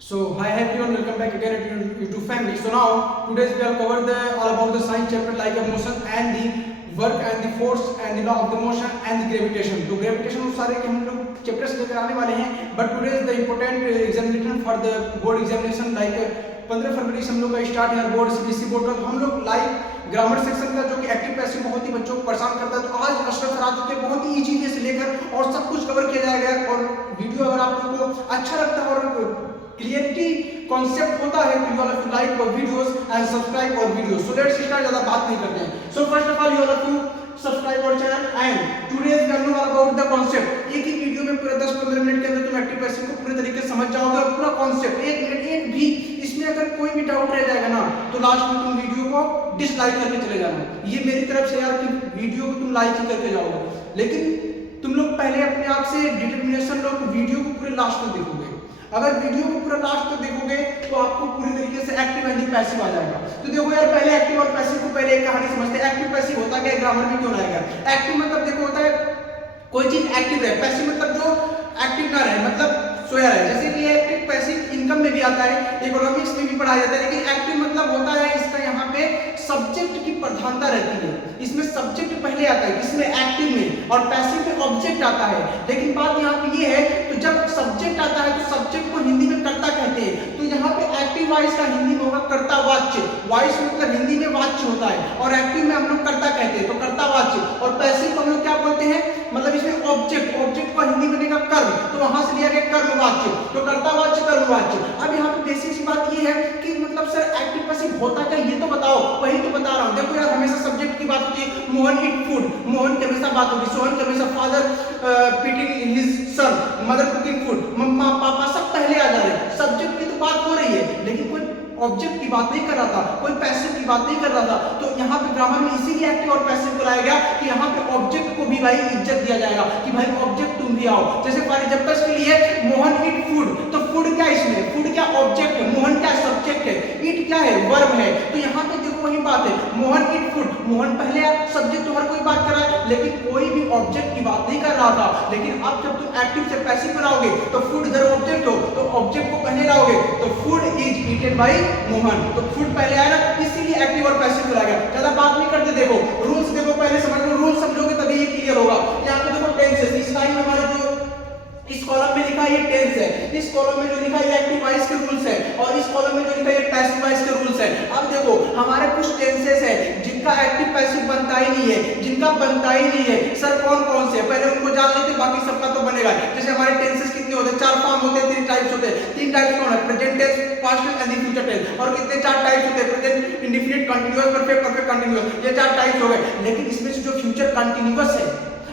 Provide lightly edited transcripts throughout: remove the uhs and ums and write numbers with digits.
So hi everyone, welcome back again at your YouTube family. So now today we have covered all about the science chapter like a motion and the work and the force and the law of the motion and the gravitation. तो gravitation वो सारे के हम लोग chapters लेकर आने वाले हैं. But today is the important examination for the board examination like 15 फरवरी से हम लोग का स्टार्ट है बोर्ड सीबीएसई बोर्ड का. तो हम लोग लाइव ग्रामर सेक्शन का जो कि एक्टिव पैसिव बहुत ही बच्चों को परेशान करता है. तो आज अशरफ सर आ चुके हैं बहुत ही इजी वे से लेकर और सब कुछ कवर किया जाएगा. और वीडियो अगर आप लोगों को अच्छा लगता है और क्लियरिटी कॉन्सेप्ट होता है तो यू ऑल टू लाइक और वीडियोस एंड सब्सक्राइब और वीडियोस. सो लेट्स स्टार्ट, ज्यादा बात नहीं करते हैं. So first of all you all to subscribe our channel and today's we are know about the concept. एक ही वीडियो में पूरा 10-15 मिनट के अंदर तुम एक्टिव पैसिव को पूरे तरीके से समझ जाओगे और पूरा कॉन्सेप्ट एक मिनट एक भी इसमें अगर कोई भी डाउट रह जाएगा ना तो लास्ट में तुम वीडियो को डिसलाइक करके चले जाना. ये मेरी तरफ से यार कि वीडियो को तुम लाइक ही करके जाओगे, लेकिन तुम लोग पहले अपने आप से डिटरमिनेशन लो कि वीडियो को पूरे लास्ट में देखोगे. अगर वीडियो को पूरा लास्ट तक देखोगे तो आपको पूरी तरीके से एक्टिव एंड पैसिव आ जाएगा. तो देखो यार पहले एक्टिव और पैसिव को पहले एक कहानी समझते हैं. एक्टिव पैसिव होता क्या है, ग्रामर में क्यों लाएगा. एक्टिव मतलब देखो होता है कोई चीज एक्टिव है, पैसिव मतलब जो एक्टिव ना रहे मतलब सोया रहे. जैसे कि एक्टिव पैसिव इनकम में भी आता है, इकोनॉमिक्स में भी पढ़ाया जाता है. लेकिन एक्टिव मतलब होता है इसका यहाँ पे सब्जेक्ट की प्रधानता रहती है. इसमें सब्जेक्ट पहले आता है किसमें, एक्टिव में, और पैसिव में ऑब्जेक्ट आता है. लेकिन बात यहाँ पे ये है तो जब सब्जेक्ट आता है तो सब्जेक्ट को हिंदी में कर्ता कहते हैं. तो यहाँ पे एक्टिव वॉइस का हिंदी में होगा कर्तावाच्य. वॉइस मतलब हिंदी में वाच्य होता है और एक्टिव में हम लोग कर्ता कहते हैं तो कर्तावाच्य. और पैसिव को हम लोग क्या बोलते हैं, मतलब इसमें ऑब्जेक्ट, ऑब्जेक्ट का हिंदी बनेगा कर्म. तो वहां से लिया गया कर्मवाच्य, तो कर्तावाच्य कर्मवाच्य. अब यहाँ पे बेसिक सी बात ये है कि मतलब सर एक्टिव पैसिव होता क्या ये तो बताओ. वही तो बता रहा हूँ. देखो यार हमेशा सब्जेक्ट की बात होती है. मोहन ईट फूड, मोहन की हमेशा बात होगी. सोहन की हमेशा father feeding his son, mother cooking food, मम्मा पापा सब पहले आ जा रहे हैं. सब्जेक्ट की तो बात हो रही है लेकिन कोई ऑब्जेक्ट की बात नहीं कर रहा था, कोई पैसिव की बात नहीं कर रहा था. तो यहाँ पे ग्रामर में इसीलिए एक्टिव और पैसिव को लाया गया कि यहाँ पे ऑब्जेक्ट को भी भाई इज्जत दिया जाएगा कि भाई ऑब्जेक्ट तुम भी आओ. जैसे फॉर एग्जांपल के लिए मोहन ईट फूड, तो फूड क्या इसमें, फूड क्या ऑब्जेक्ट है, मोहन क्या सब्जेक्ट है, ईट क्या है वर्ब है. तो यहाँ पे देखो वही बात है, मोहन ईट फूड, मोहन पहले सब्जेक्ट तो हर कोई बात कर रहा है लेकिन कोई भी ऑब्जेक्ट की बात नहीं कर रहा था. लेकिन अब जब तुम एक्टिव से पैसिव बनाओगे तो फूड इधर ऑब्जेक्ट हो तो ऑब्जेक्ट को पहले लाओगे तो food is eaten by Mohan, तो फूड पहले आया ना, इसीलिए एक्टिव और पैसिव को लाया गया. ज्यादा बात नहीं करते. देखो रूल्स देखो, पहले समझ लो, रूल समझोगे तभी ये क्लियर होगा. यहाँ पे देखो टेंसेस, इस टाइम में हमारा जो इस कॉलम में लिखा है ये टेंस है, इस कॉलम में जो लिखा है ये एक्टिव वॉइस के रूल्स है और इस कॉलम में जो लिखा है ये पैसिव वॉइस के रूल्स है. अब देखो हमारे कुछ टेंसेस है जिनका एक्टिव पैसिव बनता ही नहीं है, जिनका बनता ही नहीं है. सर कौन कौन से, पहले उनको जान लेते बाकी सबका तो बनेगा. जैसे हमारे टेंसेस कितने होते हैं, 4 फॉर्म होते हैं, 3 टाइप्स होते हैं. 3 टाइप्स कौन है, present tense, past tense and future tense. और कितने 4 टाइप्स होते हैं, present indefinite continuous perfect perfect continuous. ये 4 टाइप्स हो गए. लेकिन इसमें से जो फ्यूचर कंटीन्यूअस है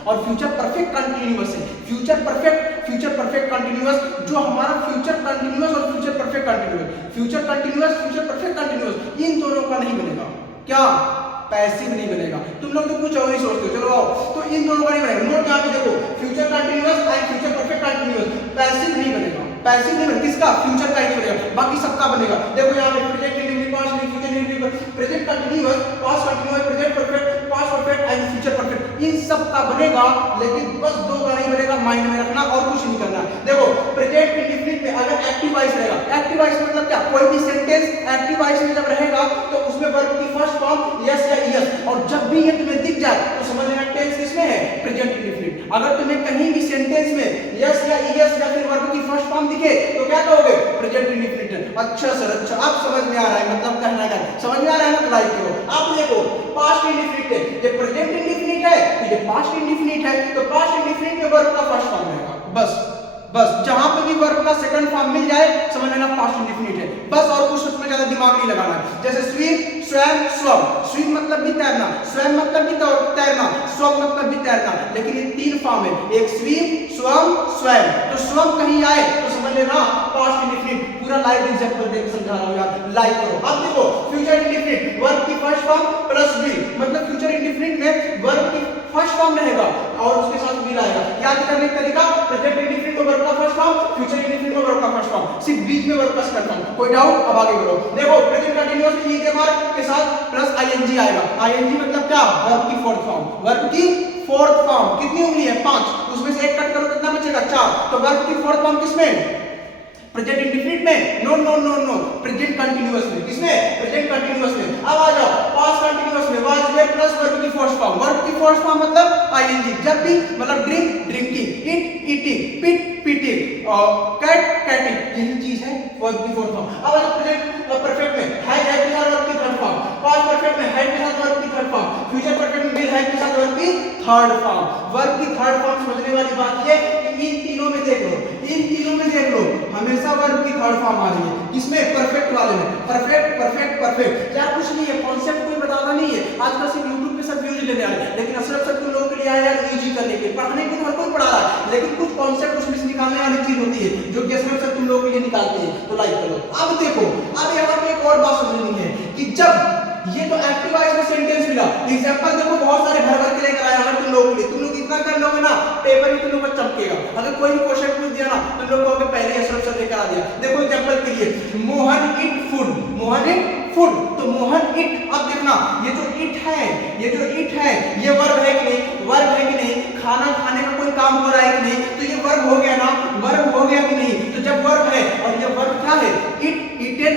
और फ्यूचर परफेक्ट कंटीन्यूअस है, फ्यूचर परफेक्ट कंटीन्यूअस, जो हमारा फ्यूचर कंटीन्यूअस और future perfect continuous, future continuous future perfect continuous, इन दोनों का नहीं बनेगा. क्या, पैसिव नहीं बनेगा. तुम लोग तो कुछ और ही सोचते हो. चलो आओ, तो इन दोनों का नहीं बनेगा. नोट यहाँ पे देखो, future continuous and future perfect continuous, passive नहीं बनेगा. पैसिव नहीं बनेगा, किसका, फ्यूचर का ही बनेगा, बाकी सबका बनेगा. देखो यहाँ पे present indefinite past indefinite future present continuous past continuous present perfect past perfect and future perfect, इन सब का बनेगा. लेकिन बस 2 का नहीं बनेगा, माइंड में रखना और कुछ नहीं करना. देखो प्रेजेंट इंडेफिनिट में अगर एक्टिव वॉइस रहेगा, एक्टिव वॉइस मतलब क्या, कोई भी सेंटेंस एक्टिव वॉइस में जब रहेगा तो उसमें वर्ब की फर्स्ट फॉर्म यस या यस, और जब भी ये तुम्हें दिख जाए तो समझ लेना टेंस किसमें है, प्रेजेंट इंडेफिनिट. अगर तुम्हें कहीं भी सेंटेंस में यस या यस या फिर वर्ब की फर्स्ट फॉर्म दिखे तो क्या कहोगे, प्रेजेंट इंडेफिनिट. अच्छा सर, अच्छा अब समझ में आ रहा है, मतलब कहना क्या समझ में आ रहा है ना, तो लाइक करो. अब देखो पास्ट इंडेफिनिट है, ये प्रेजेंट इंडेफिनिट है, तो ये पास्ट इंडेफिनिट है, तो पास्ट इंडेफिनिट में वर्ब का फर्स्ट फॉर्म रहेगा. बस जहां पे भी वर्ब का सेकंड फॉर्म मिल जाए समझ लेना पास्ट इंडेफिनिट है. बस और कुछ उसमें ज्यादा दिमाग नहीं लगाना है. जैसे स्विम, स्वयं, स्वम. स्विम मतलब भी तैरना, स्वयं मतलब भी तैरना, स्वम मतलब भी तैरना. लेकिन ये 3 फॉर्म है, एक स्विम, स्वम, स्वयं. तो स्वम कहीं आए तो समझ लेना पास्ट इंडेफिनिट. पूरा लाइव एग्जांपल देख समझा रहा हूं यार, लाइव करो. अब देखो फ्यूचर इंडेफिनिट, वर्ब की फर्स्ट फॉर्म प्लस बी, मतलब फ्यूचर इंडेफिनिट में वर्ब की फर्स्ट फॉर्म रहेगा और उसके साथ बी आएगा. याद करने का तरीका, प्रेजेंट इंडेफिनिट में वर्ब का फर्स्ट फॉर्म, फ्यूचर इंडेफिनिट में वर्ब का फर्स्ट फॉर्म, सिर्फ बीच में वर्ब का सेकंड फॉर्म. कोई डाउट, अब आगे बढ़ो. देखो प्रेजेंट कंटीन्यूअस में ईएमआर के साथ प्लस आईएनजी आएगा. आईएनजी मतलब क्या, वर्ब की फोर्थ फॉर्म, वर्ब की फोर्थ फॉर्म. कितनी उंगली है, 5, उसमें से एक कट करो कितना बचेगा, 4. तो वर्ब की फोर्थ फॉर्म किसमें, प्रेजेंट इंडेफिनिट में no no no no, present continuous में। किसमें? प्रेजेंट कंटीन्यूअस में। अब आ जाओ पास्ट कंटीन्यूअस में, वाज वेयर प्लस वर्ब की फर्स्ट फॉर्म। वर्ब की फर्स्ट फॉर्म मतलब आईएनजी। जब भी मतलब drink drinking, eat eating, pit pitting, cat catting, यही चीज है वर्ब की फोर्थ फॉर्म। अब आ जाओ प्रेजेंट परफेक्ट में, हैज के साथ वर्ब की थर्ड फॉर्म। पास्ट परफेक्ट में हैड के साथ वर्ब की थर्ड फॉर्म। फ्यूचर परफेक्ट में विल हैव के साथ वर्ब की थर्ड फॉर्म। वर्ब की थर्ड फॉर्म समझने वाली बात ये कि इन तीनों में देख लो, इन तीनों में देख लो, हमेशा वर्ब की थर्ड फॉर्म आ रही है। किसमें? परफेक्ट वाले में। परफेक्ट परफेक्ट परफेक्ट, यार कुछ नहीं है, कॉन्सेप्ट कोई बताता नहीं है। आजकल सिर्फ YouTube पे सब व्यूज लेने आ रहे हैं, लेकिन असल सब तुम लोगों के लिए आया यार यूजी करने के, पढ़ाने के हर कोई पढ़ा रहा है, लेकिन कुछ कॉन्सेप्ट उसमें से निकालने वाली चीज होती है जो कि असल सब तुम लोगों के लिए निकालते हैं। तो लाइक करो। अब देखो, अब यहाँ पे एक और बात समझनी है कि जब ये तो एक्टिव वॉइस में सेंटेंस मिला, एग्जांपल देखो बहुत सारे भर भर के लेकर आया अगर तुम लोगों के लिए। तुम लोग इतना कर लोगे ना, पेपर में तुम लोग को चमकेगा। अगर कोई भी क्वेश्चन पूछ दिया ना, तुम लोग कहोगे पहले ही आंसर लेकर आ दिया। देखो एग्जांपल के लिए, Mohan eat food, Mohan eat food, तो मोहन इट। अब देखना, ये जो इट है, ये जो इट है, ये वर्ब है कि नहीं? वर्ब है कि नहीं? खाना खाने का कोई काम हो रहा है कि नहीं? तो ये वर्ब हो गया ना, वर्ब हो गया कि नहीं? तो जब वर्ब है और ये वर्ब क्या है? Eat eaten,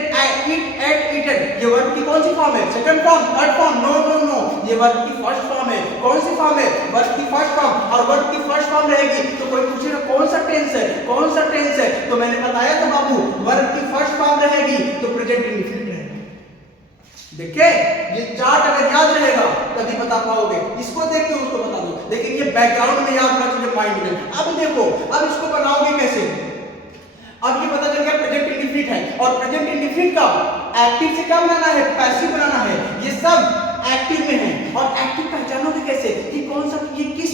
eat ate eaten, ये वर्ब की कौन सी फॉर्म है? Second form, third form? No no no, ये वर्ब की फर्स्ट फॉर्म है। कौन सी फॉर्म है? वर्ब की फर्स्ट फॉर्म। और वर्ब की फर्स्ट फॉर्म रहेगी तो कोई पूछेगा कौन सा टेंस है, कौन सा टेंस है? तो मैंने बताया था बाबू, वर्ब की फर्स्ट फॉर्म रहेगी तो प्रेजेंट इंडेफिनिट रहेगा। देखिए ये चार्ट अगर याद रहेगा तभी बता पाओगे, इसको देख के उसको बता दो, लेकिन ये बैकग्राउंड में याद होना चाहिए माइंड में। अब देखो, अब इसको बनाओगे कैसे? अब ये पता चल गया प्रेजेंट इंडेफिनिट है, और प्रेजेंट इंडेफिनिट का एक्टिव से क्या बनाना है? पैसिव बनाना है। ये सब एक्टिव में है, और एक्टिव पहचानोगे कैसे कि कौन सा, ये किस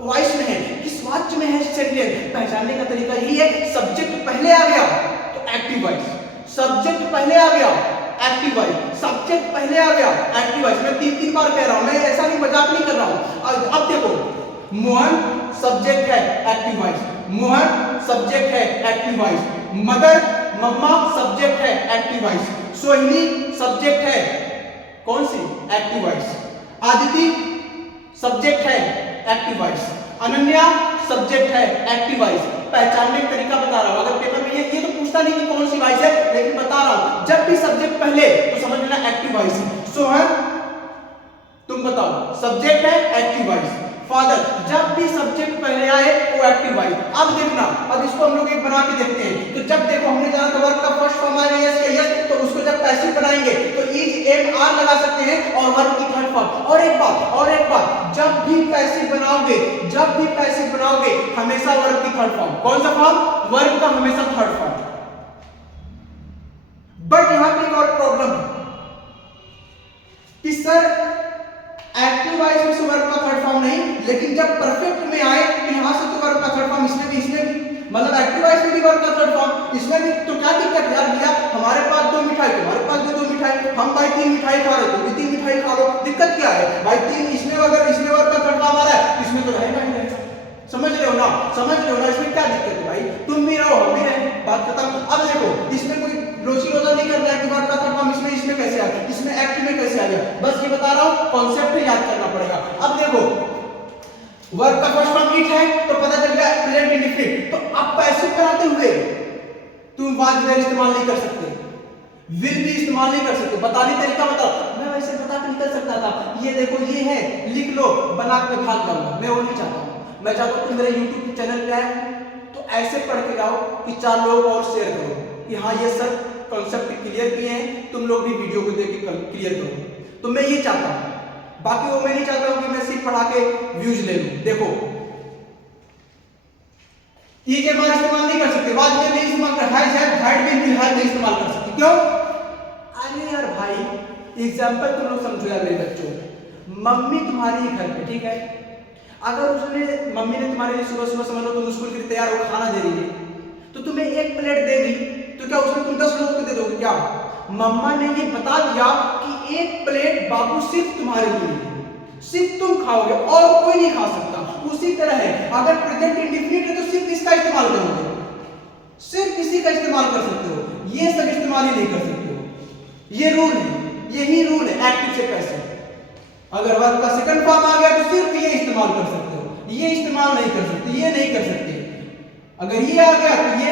वॉइस में है, किस वाक्य में है सेंटेंस? पहचानने का तरीका यही है, सब्जेक्ट पहले आ गया तो एक्टिव वॉइस, सब्जेक्ट पहले आ गया एक्टिव वॉइस, सब्जेक्ट पहले आ गया एक्टिव वॉइस। मैं तीन तीन बार कह रहा हूं, मैं ऐसा नहीं, मजाक नहीं कर रहा हूं। अब देखो, मोहन सब्जेक्ट है एक्टिव वॉइस, मोहन सब्जेक्ट है एक्टिव वॉइस, मदर मम्मा सब्जेक्ट है एक्टिव वॉइस, सोहिनी सब्जेक्ट है कौन सी? एक्टिव वॉइस, आदिति सब्जेक्ट है एक्टिव वॉइस, अनन्या सब्जेक्ट है एक्टिव वॉइस। पहचानने का तरीका बता रहा हूं, अगर पेपर में ये तो पूछता नहीं कि कौन सी वॉइस है, लेकिन बता रहा हूं जब भी सब्जेक्ट पहले तो समझ लेना एक्टिव वॉइस है। सोहन तुम बताओ, सब्जेक्ट है एक्टिव वॉइस। फादर, जब भी सब्जेक्ट पहले आए वो एक्टिव वॉइस। अब देखना, अब इसको हम लोग एक बना के देखते हैं। तो जब देखो हमने जाना था वर्ब का फर्स्ट फॉर्म आ गया यस या यस, तो उसको जब पैसिव बनाएंगे तो इज एम आर लगा सकते हैं, और वर्ब की थर्ड फॉर्म। और एक बात, जब भी पैसिव बनाओगे, जब भी पैसिव बनाओगे हमेशा वर्ब की थर्ड फॉर्म। कौन सा फॉर्म? वर्ब का हमेशा थर्ड फॉर्म। बट यहां पे एक और प्रॉब्लम है कि सर एक्टिव वॉइस में से वर्ब का थर्ड फॉर्म नहीं, लेकिन जब परफेक्ट में आए तो यहां से तो वर्ब का थर्ड फॉर्म, इसमें भी मतलब एक्टिव वॉइस में भी वर्ब का थर्ड फॉर्म, इसमें भी। तो क्या दिक्कत है यार भैया? हमारे पास दो मिठाई, तुम्हारे पास भी दो मिठाई, हम भाई तीन मिठाई खा रहे, तुम भी तीन मिठाई खा लो, दिक्कत क्या है भाई? तीन इसमें, अगर इसमें वर्ब का थर्ड फॉर्म आ रहा है, इसमें तो रहेगा ही रहेगा। समझ रहे हो ना? समझ रहे हो ना? इसमें क्या दिक्कत है भाई? तुम भी रहो हम भी रहे, बात खत्म। अब देखो, इसमें कोई रोची रोजा नहीं करना है कि वर्ब का थर्ड फॉर्म इसमें कैसे आ गया, इसमें एक्टिव में कैसे आ गया, बस ये बता रहा हूं, कॉन्सेप्ट याद करना पड़ेगा। अब देखो, वर्ब का फर्स्ट फॉर्म इट है तो पता चल गया प्रेजेंट इंडेफिनिट। तो अब पैसिव कराते हुए तुम वाज वेयर इस्तेमाल नहीं कर सकते, विल भी इस्तेमाल नहीं कर सकते। बताने तरीका बताओ, मैं वैसे बता के निकल सकता था, ये देखो ये है, लिख लो, बना के भाग जाऊंगा। मैं वो नहीं चाहता हूं, मैं चाहता हूं तुम मेरे YouTube चैनल पे आए तो ऐसे पढ़ के जाओ कि 4 लोग और शेयर करो कि हाँ ये सर कॉन्सेप्ट क्लियर किए हैं, तुम लोग भी वीडियो को देख के क्लियर करो। तो मैं ये चाहता हूं, बाकी वो मैं नहीं चाहता हूं कि मैं सिर्फ पढ़ा के व्यूज ले लूं। देखो ई के बाद इस्तेमाल नहीं कर सकते, वाज में नहीं इस्तेमाल कर, has had had been will have नहीं इस्तेमाल कर सकते। क्यों? अरे यार भाई एग्जांपल तुम लोग समझो यार मेरे बच्चों, मम्मी तुम्हारी घर पे, ठीक है, अगर उसने, मम्मी ने तुम्हारे लिए सुबह सुबह समझ लो तुम स्कूल के लिए तैयार हो, खाना दे रही है, तो तुम्हें एक प्लेट दे दी, तो क्या उसमें तुम 10 लोगों को दे दोगे क्या? मम्मा ने ये बता दिया कि एक प्लेट बाबू सिर्फ तुम्हारे लिए है, सिर्फ तुम खाओगे और कोई नहीं खा सकता। उसी तरह है, अगर प्रेजेंट इंडेफिनिट है तो सिर्फ इसका इस्तेमाल करोगे, सिर्फ इसी का इस्तेमाल कर सकते हो, ये सब इस्तेमाल ही नहीं कर सकते हो। ये रूल है, यही रूल है एक्टिव से पैसिव। अगर वर्ब का सेकंड फॉर्म आ गया तो सिर्फ ये इस्तेमाल कर सकते हो, ये इस्तेमाल नहीं कर सकते, ये नहीं कर सकते। अगर ये आ गया तो ये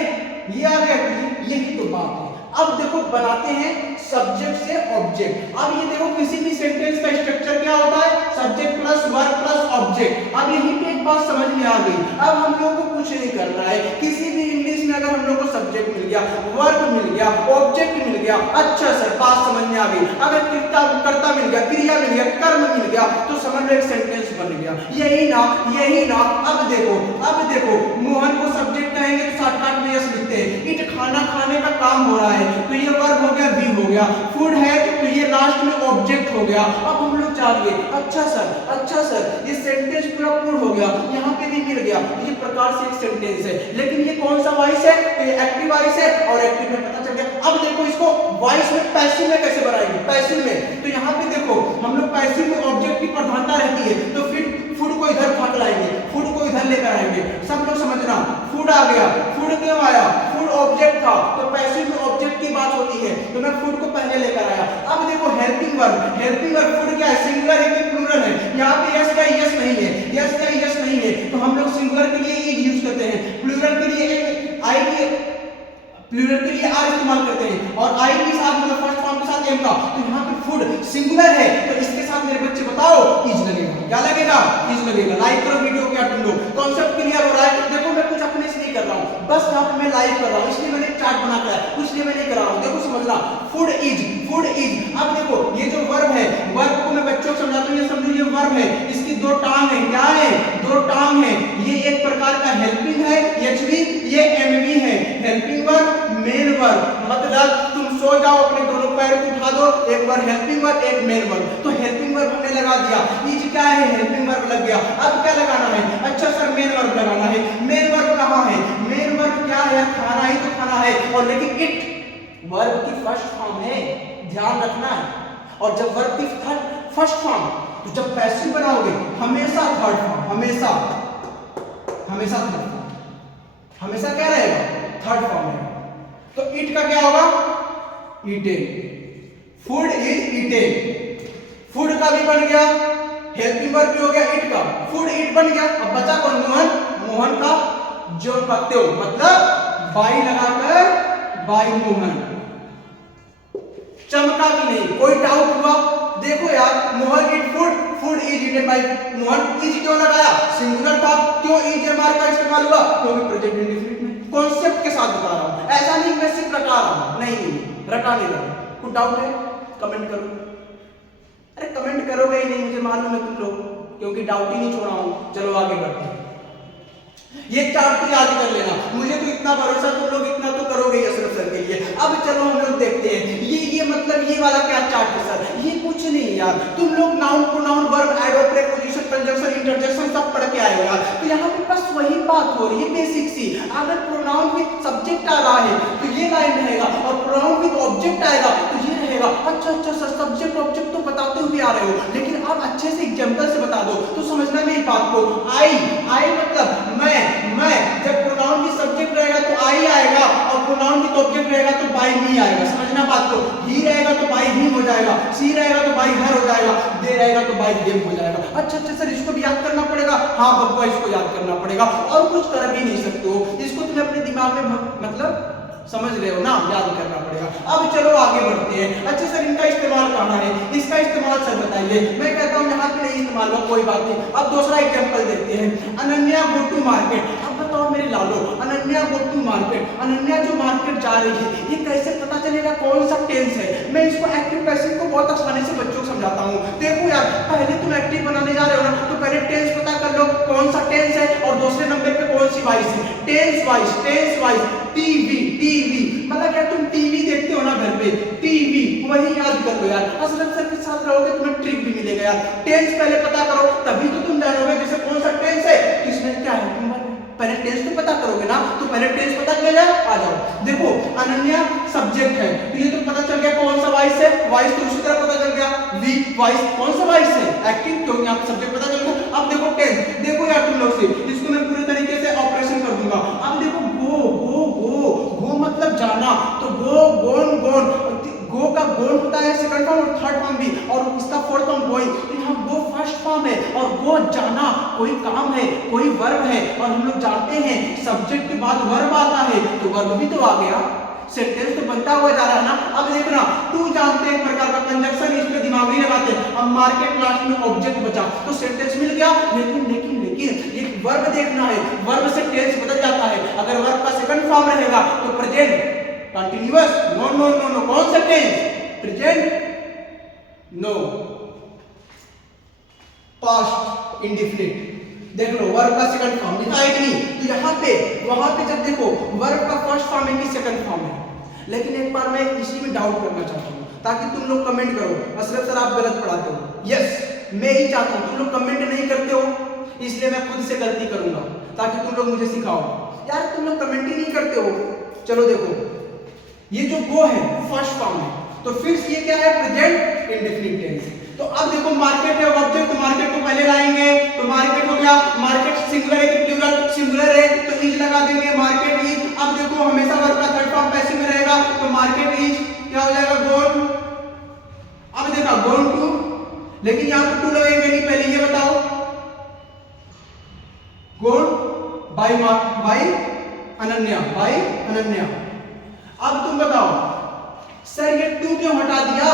ये आ गया टू, यही तो बात है। अब देखो बनाते हैं सब्जेक्ट से ऑब्जेक्ट। अब ये देखो किसी भी सेंटेंस का स्ट्रक्चर क्या होता है, subject plus verb plus object. अब यहीं पे एक बात समझ में आ गई। अब हम लोगों को कुछ नहीं करना है, किसी भी इंग्लिश में अगर हम लोग को सब्जेक्ट मिल गया, वर्ब मिल गया, ऑब्जेक्ट मिल गया, अच्छा सर बात समझ में आ गई। अगर कर्ता मिल गया, क्रिया मिल गया, कर्म मिल गया, तो समझ लो एक सेंटेंस बन गया। यही ना, यही ना। अब देखो मोहन को सब्जेक्ट कहेंगे तो शॉर्टकट में यस लिखते हैं। इट खाना खाने का काम हो रहा है तो ये वर्ब हो गया, बी हो गया। फूड है तो ये लास्ट में ऑब्जेक्ट हो गया। अब हम लोग जानिए, अच्छा सर ये सेंटेंस पूरा पूर्ण हो गया, यहाँ पे भी मिल गया। ये प्रकार से एक सेंटेंस है, लेकिन ये कौन सा वॉइस है, तो ये एक्टिव वॉइस है और एक्टिव में पता चल गया। अब देखो इसको वॉइस में पैसिव में कैसे बनाएंगे, पैसिव में तो यहाँ पे देखो हम लोग पैसिव में ऑब्जेक्ट की प्रधानता रहती है, तो फिर फूड को इधर भाग लाएंगे, फूड को इधर लेकर आएंगे। सब लोग समझना, फूड आ गया, फूड क्यों आया, फूड ऑब्जेक्ट था तो पैसिव में ऑब्जेक्ट की बात होती है, तो मैं फूड को पहले लेकर आया। अब देखो हेल्पिंग वर्ब फूड क्या है, सिंगुलर है कि प्लूरल है, यहाँ पे यस का यस नहीं है, यस का यस नहीं है, तो हम लोग सिंगुलर के लिए इज यूज करते हैं, प्लूरल के लिए आई के प्लूरल के लिए आर इस्तेमाल करते हैं, और आई के साथ मतलब फर्स्ट फॉर्म के साथ एम का। तो यहाँ पे फूड सिंगुलर है तो इसके साथ मेरे बच्चे बताओ इज लगेगा, क्या लगेगा, इज लगेगा। लाइक करो वीडियो क्या तुम लोग, कॉन्सेप्ट क्लियर हो रहा है। देखो मैं कुछ अपने से नहीं कर रहा हूँ, बस यहाँ पे मैं लाइव कर रहा हूँ, इसलिए मैंने चार्ट बना कर है, कुछ नहीं मैं नहीं कर रहा हूँ। देखो समझना, फूड इज। अब देखो ये जो वर्ब है, वर्ब को मैं बच्चों को समझाता हूँ, ये समझो ये वर्ब है, इसकी दो टांग है, क्या है, दो टांग है। ये एक प्रकार का हेल्पिंग है, एचवी, ये एमवी है। हेल्पिंग वर्ब, मेन वर्ब, मतलब तुम सो जाओ अपने दोनों पैर को उठा दो, एक बार हेल्पिंग वर्ब एक मेन वर्ब। तो हेल्पिंग वर्ब हमने लगा दिया, इज क्या है, हेल्पिंग वर्ब लग गया। अब क्या लगाना है, अच्छा सर मेन वर्ब लगाना है। मेन वर्ब कहाँ है, मेन वर्ब क्या है, खाना ही तो खाना है, और लेकिन इट वर्ब की फर्स्ट फॉर्म है, ध्यान रखना है। और जब वर्ब की फर्स्ट फॉर्म, तो जब पैसिव बनाओगे हमेशा थर्ड फॉर्म, हमेशा थर्ड फॉर्म, हमेशा क्या रहेगा, थर्ड फॉर्म है। तो इट का क्या होगा, eaten, food is eaten, food का भी बन गया, हेल्पिंग वर्ब भी हो गया इट का, फूड इट बन गया। अब बचा कौन, मोहन, मोहन का जो पत्ते हो मतलब बाई लगाकर बाई मोहन, चमका भी नहीं, कोई डाउट हुआ, देखो यार Mohan eat food, food is eaten by Mohan, is क्यों लगाया, सिंगुलर था, क्यों इज एमआर का इस्तेमाल हुआ, क्योंकि प्रेजेंट इंडेफिनिट में कॉन्सेप्ट के साथ बता रहा हूं, ऐसा नहीं मैं सिर्फ रटा रहा हूं, नहीं रटा नहीं रहा। कुछ डाउट है कमेंट करो, अरे कमेंट करोगे ही नहीं, मुझे मालूम है तुम लोग, क्योंकि डाउट ही नहीं छोड़ा हूं। चलो आगे बढ़ते हैं, ये चार्ट तो याद कर लेना, मुझे तो इतना भरोसा, तुम लोग इतना तो करोगे असरफ सर के लिए। अब चलो हम लोग देखते हैं, ये मतलब ये वाला क्या चार्ट है सर, ये कुछ नहीं यार, तुम लोग noun pronoun verb adverb preposition conjunction interjection सब पढ़ के आए हो यार। तो यहाँ पे बस वही बात हो रही है बेसिक सी, अगर प्रोनाउन विद सब्जेक्ट आ रहा है तो ये लाइन रहेगा, और प्रोनाउन विद ऑब्जेक्ट आएगा तो ये रहेगा। अच्छा सर सब्जेक्ट ऑब्जेक्ट तो बताते हुए आ रहे हो, लेकिन आप अच्छे से एग्जांपल से बता दो तो समझना मेरी बात को। आई मतलब मैं, जब प्रोनाउन की सब्जेक्ट रहेगा तो आई आएगा, और प्रोनाउन की ऑब्जेक्ट रहेगा तो बाय मी आएगा, समझना बात को। ही रहेगा तो बाय हिम हो जाएगा, सी रहेगा तो बाय हर हो जाएगा, दे रहेगा तो बाय देम हो जाएगा। अच्छा सर इसको भी याद करना पड़ेगा, हाँ बब्बा इसको याद करना पड़ेगा, और कुछ कर भी नहीं सकते हो, इसको तुम्हें अपने दिमाग में मतलब समझ रहे हो ना, याद करना पड़ेगा। अब चलो आगे बढ़ते हैं। अच्छा सर इनका इस्तेमाल कहाँ है, इसका इस्तेमाल सर बताइए। मैं कहता हूँ यहाँ पे नहीं इस्तेमाल हो, कोई बात नहीं। अब दूसरा एग्जांपल देखते हैं, अनन्या गो टू मार्केट। अब बताओ मेरे लालो, Ananya go to market, Ananya जो मार्केट जा रही है, ये कैसे पता चलेगा कौन सा टेंस है। मैं इसको एक्टिव पैसिव को बहुत आसानी से बच्चों को समझाता हूँ। देखो यार पहले तुम एक्टिव बनाने जा रहे हो ना, तो पहले टेंस पता कर लो कौन सा टेंस है, और दूसरे नंबर पे कौन सी वाइस है। टेंस वाइस टीवी मतलब क्या, तुम टीवी देखते हो ना घर पे, टीवी वही याद कर लो यार। असरफ सर के साथ रहोगे तुम्हें ट्रिक भी मिलेगा यार। टेंस पहले पता करो तभी तो तुम जानोगे जैसे कौन सा टेंस है, किसमें क्या है। पहले टेंस तो पता करोगे ना, तो पहले टेंस पता कर जाओ, आ जाओ। देखो अनन्या सब्जेक्ट है, तो ये तो पता चल गया कौन सा वाइस है, वाइस तो उसी तरह पता चल गया, वी वाइस कौन सा वाइस है, एक्टिव, क्योंकि यहाँ पे सब्जेक्ट पता चल गया। अब देखो टेंस, देखो यार तुम लोग से इसको मैं पूरे तरीके से ऑपरेशन कर दूंगा। अब देखो गो मतलब जाना, तो गो का गोन होता है सेकंड फॉर्म और थर्ड फॉर्म भी, और इसका फोर्थ फॉर्म गोइंग। तो यहाँ गो फर्स्ट फॉर्म है और गो जाना कोई काम है, कोई वर्ब है, और हम लोग जानते हैं सब्जेक्ट के बाद वर्ब आता है, तो वर्ब भी तो आ गया, सेंटेंस तो बनता हुआ जा रहा है ना। अब देखना टू जानते हैं एक प्रकार का कंजक्शन, इस पे दिमाग नहीं लगाते। अब मार्केट लास्ट में ऑब्जेक्ट बचा तो सेंटेंस मिल गया, लेकिन ये वर्ब देखना है, वर्ब से टेंस बदल जाता है। अगर वर्ब का सेकंड फॉर्म रहेगा तो present continuous, no no no no, कौन सा tense, present no, past indefinite. देख लो वर्ब का सेकंड फॉर्म लिखा है कि नहीं, तो यहाँ पे वहां पे जब देखो वर्ब का फर्स्ट फॉर्म है कि सेकंड फॉर्म है। लेकिन एक बार मैं इसी में डाउट करना चाहता हूँ ताकि तुम लोग कमेंट करो, अशरफ सर आप गलत पढ़ाते हो। यस, मैं ही चाहता हूँ, तुम लोग कमेंट नहीं करते हो इसलिए मैं खुद से गलती करूंगा ताकि तुम लोग मुझे सिखाओ। यार तुम लोग कमेंट ही नहीं करते हो। चलो देखो ये जो गो है फर्स्ट फॉर्म है, तो फिर ये क्या है, प्रेजेंट इंडेफिनिट टेंस। तो अब देखो मार्केट है ऑब्जेक्ट, तो मार्केट को पहले लाएंगे, तो मार्केट हो गया, मार्केट सिंगुलर है कि प्लूरल, सिंगुलर है तो इज लगा देंगे, मार्केट इज। अब देखो हमेशा वर्ब का थर्ड फॉर्म पैसिव में रहेगा, तो मार्केट इज क्या हो जाएगा, गोन। अब देखा गोन टू, लेकिन यहां पर टू लगेंगे नहीं, पहले ये बताओ, गोन बाय अनन्या, बाय अनन्या। अब तुम बताओ सर ये टू क्यों हटा दिया,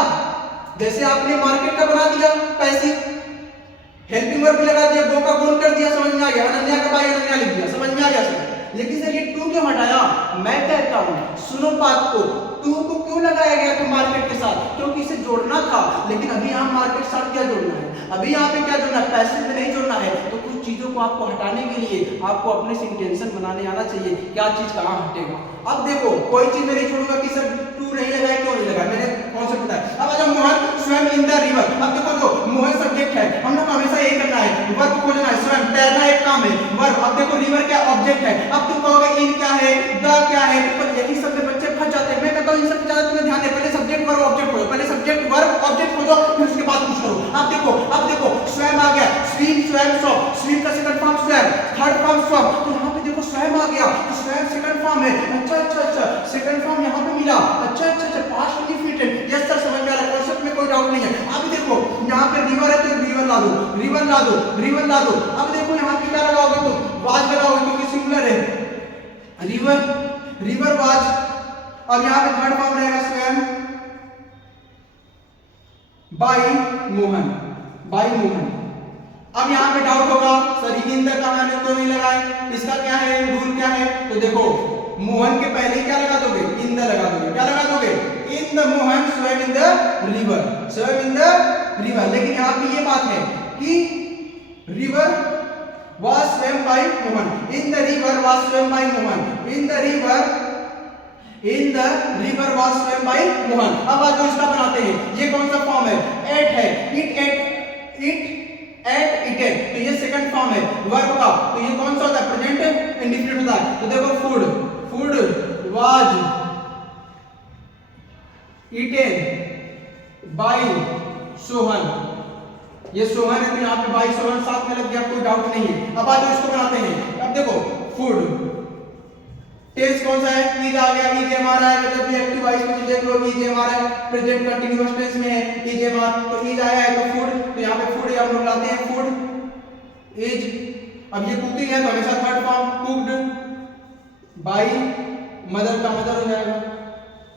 जैसे आपने मार्केट का बना दिया पैसिव, हेल्पिंग वर्ब भी लगा दिया, गो का गोन कर दिया, समझ में आ गया, अनन्या का बाय अनन्या लिख दिया, समझ में आ गया सर। लेकिन सर ये टू क्यों हटाया, मैं कहता हूं सुनो बात को, टू को क्यों लगाया गया था मार्केट के साथ, क्योंकि इसे जोड़ना था। लेकिन अभी यहाँ मार्केट साथ क्या जोड़ना है, अभी यहाँ पे क्या जोड़ना है, पैसिव में नहीं जोड़ना है। तो कुछ चीजों को आपको हटाने के लिए आपको अपने से इंटेंशन बनाने आना चाहिए, क्या चीज कहाँ हटेगा। अब देखो कोई चीज मैं नहीं छोड़ूंगा कि सर टू नहीं लगाया, क्यों नहीं लगाया, मैंने कॉन्सेप्ट बताया। अब अच्छा मोहन स्वयं इन द रिवर, अब देखो जो मोहन सब्जेक्ट है, हम लोग हमेशा यही करना है, वर्ब को खोजना है, स्वयं तैरना एक काम है, वर्ब। अब देखो रिवर क्या ऑब्जेक्ट है, अब तुम कहोगे इन क्या है, द क्या है, तो यही सब में बच्चे फंस जाते हैं। मैं कहता हूं इन सब ज्यादा तुम्हें ध्यान दे, पहले सब्जेक्ट वर्ब ऑब्जेक्ट खोजो, पहले सब्जेक्ट वर्ब ऑब्जेक्ट खोजो, फिर उसके बाद कुछ करो। अब देखो स्वयं आ गया, स्विम स्वयं सो, स्विम का सेकंड फॉर्म स्वयं, थर्ड फॉर्म स्वयं, तो यहाँ पे देखो स्वयं आ गया, तो स्वयं सेकंड फॉर्म है। अच्छा सेकंड फॉर्म यहाँ पे मिला, अच्छा पास्ट इंडेफिनिट। यस सर समझ में आ रहा है, कांसेप्ट में कोई डाउट नहीं है। अब देखो यहाँ पे रिवर है तो रिवर ला दो। अब देखो यहाँ पे क्या लगाओगे, तो वाज लगाओगे क्योंकि सिंगुलर है, रिवर वाज। अब यहाँ पे थर्ड फॉर्म रहेगा स्वयं, बाय मोहन। अब यहाँ पे डाउट होगा सर इन द का मैंने क्यों नहीं लगाए, इसका क्या है रूल क्या है, तो देखो मोहन के पहले क्या लगा दोगे, इन द लगा दोगे, क्या लगा दोगे, इन द मोहन स्वयं इन द रिवर। लेकिन यहाँ पे ये बात है कि river was swum by Mohan, in the river was swum by Mohan, in the river was swum by Mohan. अब आज जो इसका बनाते हैं, ये कौन सा फॉर्म है, एट है, इट एट, तो ये सेकंड फॉर्म है वर्ब का, तो ये कौन सा होता है, प्रेजेंट इंडेफिनिट होता है। तो देखो food was eaten by Sohan, ये सोहन है तो यहाँ पे बाय सोहन साथ में लग गया, कोई डाउट नहीं है। अब आज इसको बनाते हैं, अब देखो फूड टेंस कौन सा है, इज आ गया, इज एम आ रहा है, मतलब ये एक्टिव वॉइस में देख लो, इज एम आ रहा है, प्रेजेंट कंटीन्यूअस टेंस में है, इज एम आ, तो इज आया है तो फूड, तो यहाँ पे फूड हम लोग लाते हैं, फूड इज। अब ये कुकिंग है तो हमेशा third form, cooked by mother का मदर हो जाएगा,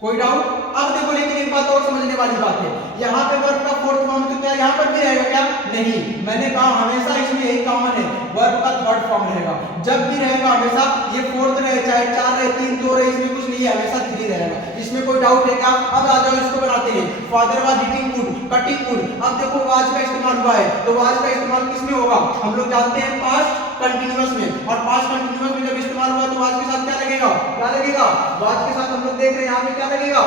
कोई डाउट। अब देखो लेकिन एक बात और समझने वाली बात है, यहाँ पे वर्ब का फोर्थ फॉर्म तो क्या यहाँ पर भी रहेगा क्या, नहीं, मैंने कहा हमेशा इसमें यही कॉमन है, वर्ब का थर्ड फॉर्म रहेगा, जब भी रहेगा हमेशा ये फोर्थ रहे, चाहे 4 रहे, 3 2 रहे, इसमें कुछ नहीं है, हमेशा 3 रहेगा, इसमें कोई डाउट है क्या। अब आ जाओ इसको बनाते हैं, father was eating would, cutting would. अब देखो वाज का इस्तेमाल हुआ है, तो वाज का इस्तेमाल किस में होगा, हम लोग जानते हैं पास्ट कंटीन्यूअस में, और पास्ट कंटीन्यूअस में जब इस्तेमाल हुआ तो वाज के साथ क्या लगेगा, वाज के साथ हम लोग देख रहे हैं यहाँ पे क्या लगेगा,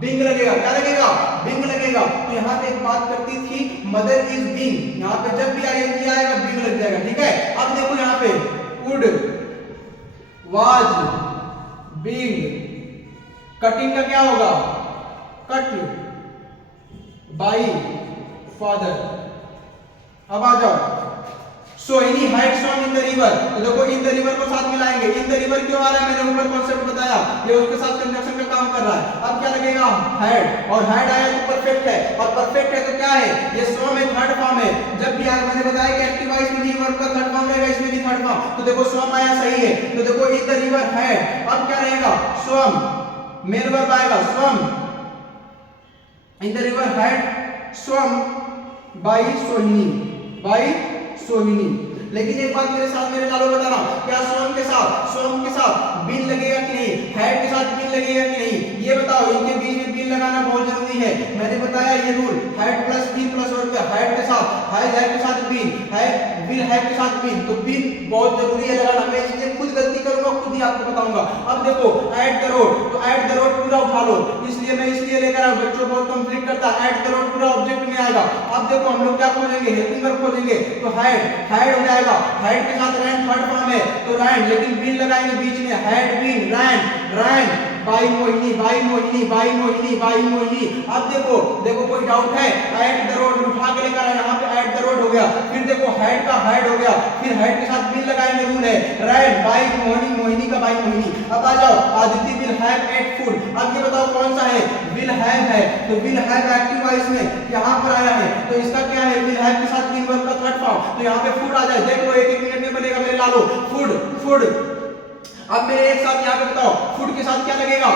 बिंग लगेगा, क्या लगेगा, बिंग लगेगा। तो यहाँ पे एक बात करती थी, मदर इज बिंग, यहाँ पे जब भी आईएनजी आएगा बिंग लग जाएगा, ठीक है। अब देखो यहाँ पे वुड वाज बिंग, कटिंग का क्या होगा, कट बाय फादर। अब आ जाओ, so any height song in the river, तो देखो इन द रिवर को साथ मिलाएंगे, इन द रिवर क्यों आ रहा है, मैंने ऊपर कॉन्सेप्ट बताया, ये उसके साथ कंजंक्शन का काम कर रहा है। अब क्या लगेगा, हैड, और हैड आया तो परफेक्ट है, और परफेक्ट है तो क्या है, ये स्वम है, थर्ड फॉर्म है। जब भी मैंने बताया कि एक्टिव वॉइस में भी वर्ब का थर्ड फॉर्म रहेगा, इसमें भी थर्ड फॉर्म, तो देखो स्वम आया, सही है। तो देखो इन द रिवर हैड, अब क्या रहेगा, स्वम, मेन वर्ब आएगा swum, in the river had swum by Sohini, by Sohini. लेकिन एक बात मेरे साथ मेरे लालो बताना, क्या स्वम के साथ बीन लगेगा कि नहीं, हैड के साथ बीन लगेगा कि नहीं, ये बताओ। इनके बीच में बीन लगाना बहुत जरूरी है, मैंने बताया ये rule, had plus been plus verb, had के साथ हैड के साथ बीन, हैड विल हैव के साथ बीन, तो बीन बहुत जरूरी है लगाना। मैं इसलिए खुद गलती करूंगा, खुद ही आपको बताऊंगा। अब देखो एट द रोड, तो एट द रोड पूरा उठा लो, इसलिए मैं इसलिए लेकर आया, बच्चों बहुत कंप्लीट करता है, एट द रोड पूरा ऑब्जेक्ट में आएगा। अब देखो हम लोग क्या खोजेंगे, हेल्पिंग वर्ब खोजेंगे, तो हैड हो जाएगा, हैड के साथ रैन थर्ड फॉर्म है, तो रैन, लेकिन बीन लगाएंगे बीच में, had been ran by Mohini, by Mohini, by Mohini, by Mohini. अब देखो कोई डाउट है, एट द रोड उठा के लेकर आए, यहाँ पे एट द रोड हो गया, फिर देखो हैड का हैड हो गया, फिर हैड के साथ बीन लगाएंगे, रूल है रैन बाई मोहिनी, मोहिनी का बाई मोहिनी। अब आ जाओ, Aditya will have ate food, अब ये बताओ कौन सा है, विल हैव है, तो विल हैव एक्टिव वॉइस में यहाँ पर आया है, तो इसका क्या है, विल हैव के साथ बीन वर्ब का थर्ड फॉर्म, तो यहाँ पे फूड आ जाए, देख लो एक मिनट में बनेगा मेरे लालो, फूड। अब मेरे एक साथ यहाँ पे बताओ, फूड के साथ क्या लगेगा,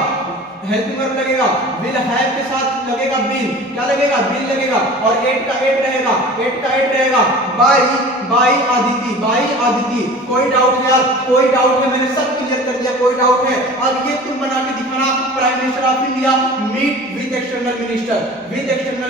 हेल्पिंग वर्ब लगेगा, विल हैव के साथ लगेगा बीन, क्या लगेगा, बीन लगेगा, और एट का एट रहेगा, बाई आदिति। कोई डाउट है यार, कोई डाउट है, मैंने सब क्लियर कर दिया, कोई डाउट है। अब ये तुम बना के दिखाना, prime minister of India meet with external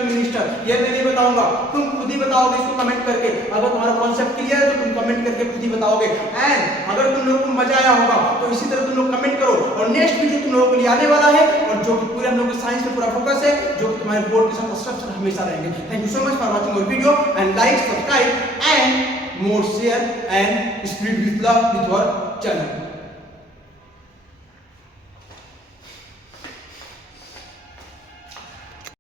minister, ये मैं नहीं बताऊंगा, तुम खुद ही बताओगे इसको कमेंट करके। अगर तुम्हारा कॉन्सेप्ट क्लियर है तो तुम कमेंट करके खुद ही बताओगे, एंड अगर तुम लोग को मजा आया होगा तो इसी तरह तुम लोग कमेंट करो, और नेक्स्ट वीडियो तुम लोगों के लिए आने वाला है, और जो कि पूरे हम लोग के साइंस पे पूरा फोकस है, जो कि तुम्हारे बोर्ड के साथ स्ट्रक्चर हमेशा रहेंगे। Thank you so much for watching our video, and like, subscribe and more share and spread with love with our channel.